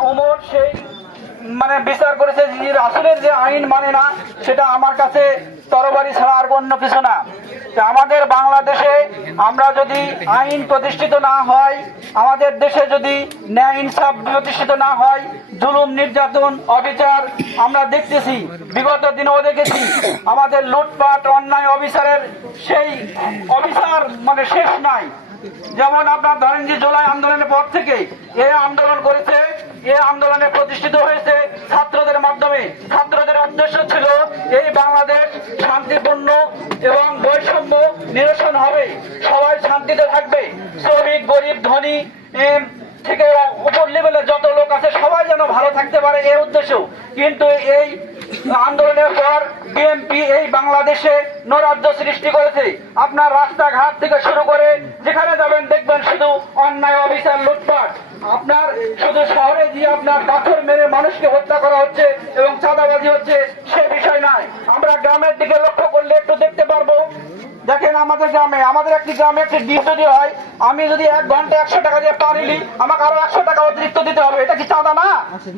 ওমর সেই বিচার করেছে যে রাসূলের যে আইন মানে না সেটা আমার কাছে তরবারি ছাড়া আর অন্য কিছু না। আমাদের বাংলাদেশে আমরা যদি আইন প্রতিষ্ঠিত না হয়, আমাদের দেশে যদি ন্যায় ইনসাফ প্রতিষ্ঠিত না হয়, জুলুম নির্যাতন অবিচার আমরা দেখতেছি, বিগত দিনেও দেখেছি। আমাদের লুটপাট অন্যায় অবিচারের সেই অবিচার শেষ নাই। যেমন আপনার ধরেন যে জুলাই আন্দোলনের পর থেকে এই আন্দোলন করেছে, এই আন্দোলনে প্রতিষ্ঠিত হয়েছে ছাত্রদের মাধ্যমে। ছাত্রদের উদ্দেশ্য ছিল এই বাংলাদেশ শান্তিপূর্ণ এবং বৈষম্য নিরসন হবে, সবাই শান্তিতে থাকবে, শ্রমিক গরিব ধনী থেকে উপর লেভেলে যত লোক আছে সবাই যেন ভালো থাকতে পারে, এই উদ্দেশ্য। কিন্তু এই আন্দোলনের পর বিএনপি এই বাংলাদেশে নৈরাজ্য সৃষ্টি করেছে। আপনার রাস্তাঘাট থেকে শুরু করে যেখানে যাবেন দেখবেন শুধু অন্যায় অবিচার লুটপাট। আপনার শুধু শহরে গিয়ে আপনার পাথর মেরে মানুষকে হত্যা করা হচ্ছে এবং চাঁদাবাজি হচ্ছে, সে বিষয় নয়। আমরা গ্রামের দিকে লক্ষ্য করলে একটু দেখতে পারবো। দেখেন আমাদের গ্রামে, আমাদের একটি গ্রামে একটি ডিপ যদি হয়, আমি যদি 1 ঘন্টা 100 টাকা দিয়ে পানি নিই, আমাকে আরো 100 টাকা অতিরিক্ত দিতে হবে। এটা কি চাঁদা না?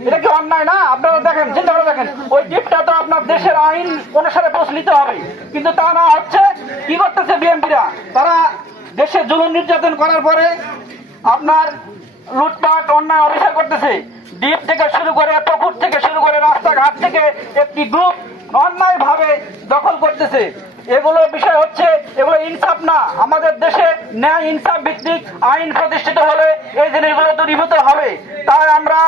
এটা কি অন্যায় না? আপনারা দেখেন, চিন্তা করে দেখেন, ওই ডিপটা তো আপনার দেশের আইন অনুসারে প্রচলিত হবে, কিন্তু তা না হচ্ছে। কি করতেছে বিএনপিরা? তারা দেশে জুলুম নির্যাতন করার পরে আপনার লুটপাট অন্যায় অবিচার করতেছে। ডিপ থেকে শুরু করে, পুকুর থেকে শুরু করে, রাস্তাঘাট থেকে একটি গ্রুপ অন্যায় ভাবে দখল করতেছে। এগুলো বিষয় হচ্ছে, এগুলো ইনসাফ না। আমাদের দেশে ন্যায় ইনসাফ ভিত্তিক আইন প্রতিষ্ঠিত হলে এই জিনিসগুলো দূরীভূত হবে। তাই আমরা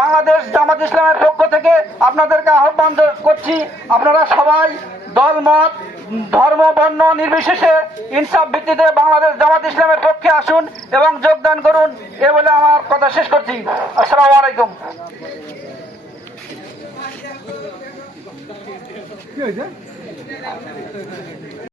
বাংলাদেশ জামাত ইসলামের পক্ষ থেকে আপনাদেরকে আহ্বান করছি, আপনারা সবাই দলমত ধর্ম বর্ণ নির্বিশেষে ইনসাফ ভিত্তিতে বাংলাদেশ জামাত ইসলামের পক্ষে আসুন এবং যোগদান করুন। এ বলে আমার কথা শেষ করছি। আসসালামু আলাইকুম।